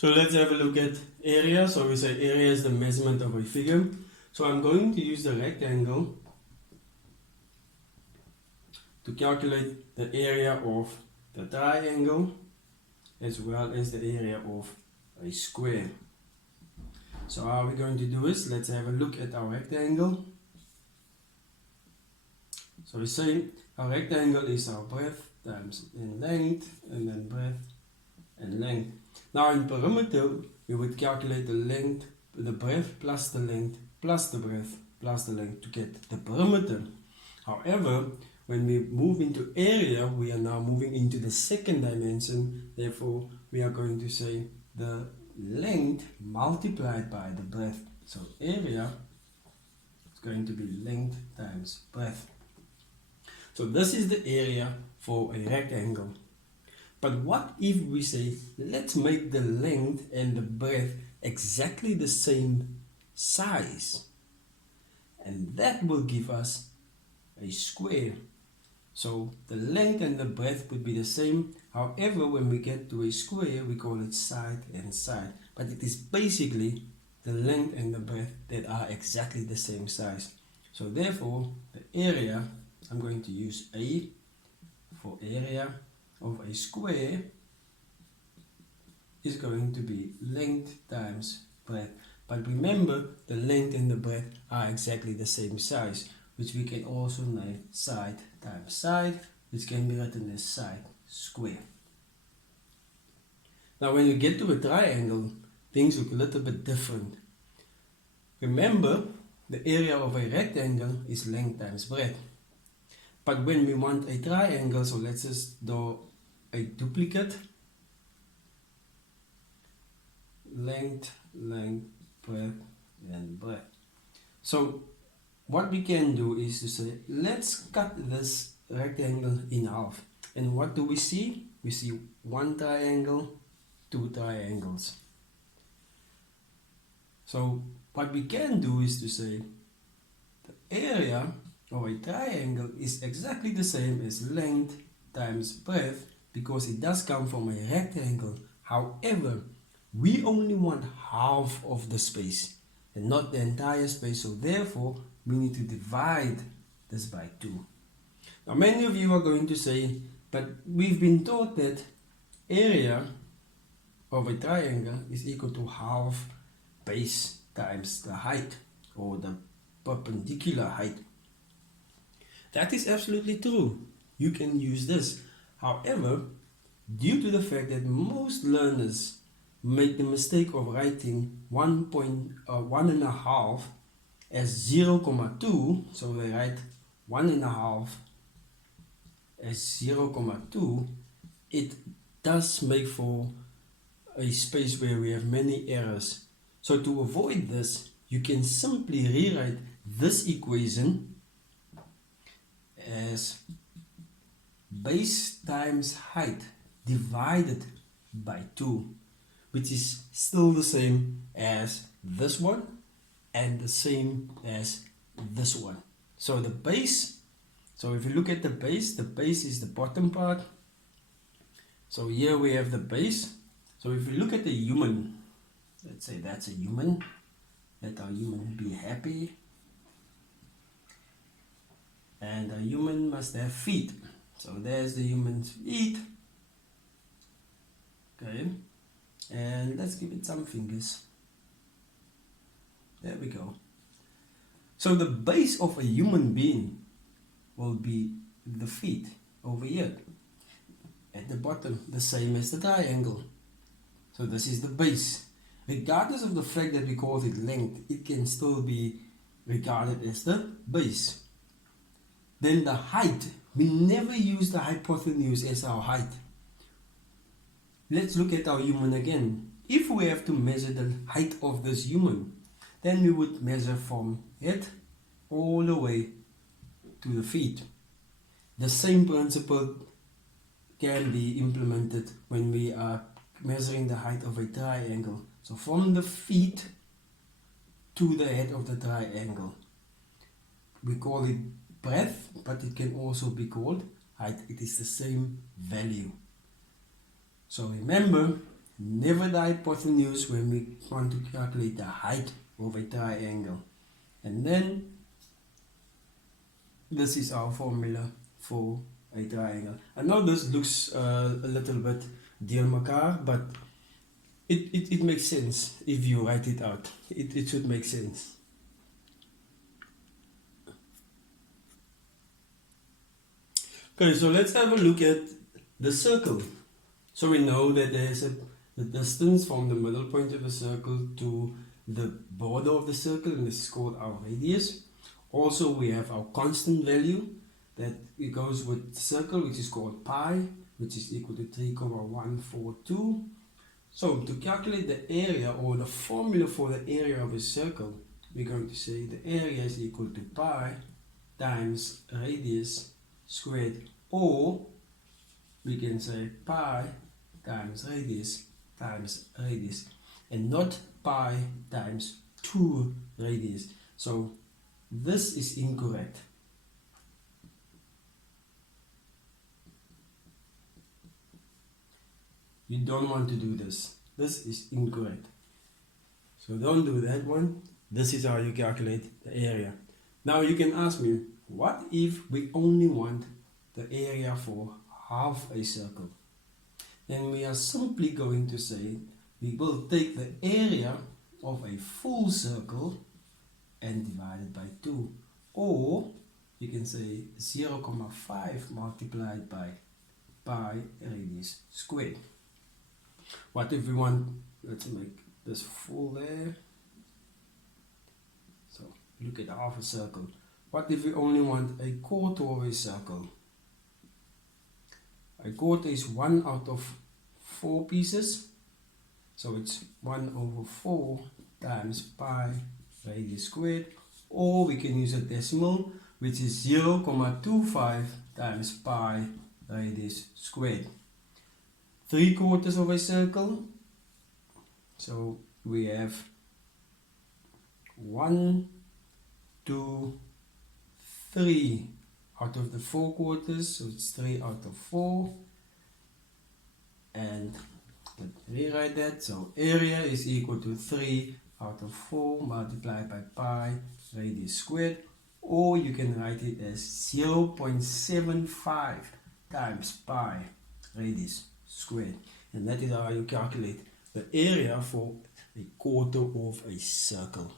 So let's have a look at area. So we say area is the measurement of a figure. So I'm going to use the rectangle to calculate the area of the triangle as well as the area of a square. So how we're going to do is, let's have a look at our rectangle. So we say our rectangle is our breadth times in length, and then breadth and length. Now in perimeter, we would calculate the length, the breadth plus the length plus the breadth plus the length to get the perimeter. However, when we move into area, we are now moving into the second dimension. Therefore, we are going to say the length multiplied by the breadth. So area is going to be length times breadth. So this is the area for a rectangle. But what if we say, let's make the length and the breadth exactly the same size? And that will give us a square. So the length and the breadth would be the same. However, when we get to a square, we call it side and side. But it is basically the length and the breadth that are exactly the same size. So therefore, the area, I'm going to use A for area of a square, is going to be length times breadth. But remember, the length and the breadth are exactly the same size, which we can also name side times side, which can be written as side square. Now when you get to a triangle, things look a little bit different. Remember, the area of a rectangle is length times breadth. But when we want a triangle, so let's just do a duplicate. Length, breadth, and breadth. So what we can do is to say, let's cut this rectangle in half. And what do we see? We see one triangle, two triangles. So what we can do is to say, the area of a triangle is exactly the same as length times breadth, because it does come from a rectangle. However, we only want half of the space and not the entire space, so therefore we need to divide this by 2. Now many of you are going to say, but we've been taught that area of a triangle is equal to half base times the height, or the perpendicular height. That is absolutely true. You can use this. However, due to the fact that most learners make the mistake of writing 1.5 as 0.2, so they write 1.5 as 0.2, it does make for a space where we have many errors. So to avoid this, you can simply rewrite this equation as base times height divided by 2, which is still the same as this one and the same as this one. So the base, so if you look at the base is the bottom part. So here we have the base. So if you look at the human, let's say that's a human, let our human be happy. And a human must have feet. So there's the human's feet. Okay. And let's give it some fingers. There we go. So the base of a human being will be the feet over here. At the bottom, the same as the triangle. So this is the base. Regardless of the fact that we call it length, it can still be regarded as the base. Then the height, we never use the hypotenuse as our height. Let's look at our human again. If we have to measure the height of this human, then we would measure from head all the way to the feet. The same principle can be implemented when we are measuring the height of a triangle. So from the feet to the head of the triangle. We call it breadth, but it can also be called height. It is the same value. So remember, never the hypotenuse when we want to calculate the height of a triangle. And then this is our formula for a triangle. I know this looks a little bit dear mekaar, but it makes sense if you write it out. It should make sense. Okay, so let's have a look at the circle. So we know that there is the distance from the middle point of the circle to the border of the circle, and this is called our radius. Also, we have our constant value that it goes with the circle, which is called pi, which is equal to 3,142. So to calculate the area, or the formula for the area of a circle, we're going to say the area is equal to pi times radius squared, or we can say pi times radius, and not pi times 2 radius. So this is incorrect. You don't want to do this. This is incorrect. So don't do that one. This is how you calculate the area. Now you can ask me, what if we only want the area for half a circle? Then we are simply going to say we will take the area of a full circle and divide it by 2. Or you can say 0,5 multiplied by pi radius squared. What if we want, let's make this full there. So look at half a circle. What if we only want a quarter of a circle? A quarter is 1 out of 4 pieces. So it's 1 over 4 times pi radius squared. Or we can use a decimal, which is 0,25 times pi radius squared. 3/4 of a circle. So we have 1, 2, 3 out of the 4 quarters, so it's 3 out of 4. And let me rewrite that. So area is equal to 3 out of 4 multiplied by pi radius squared, or you can write it as 0.75 times pi radius squared. And that is how you calculate the area for a quarter of a circle.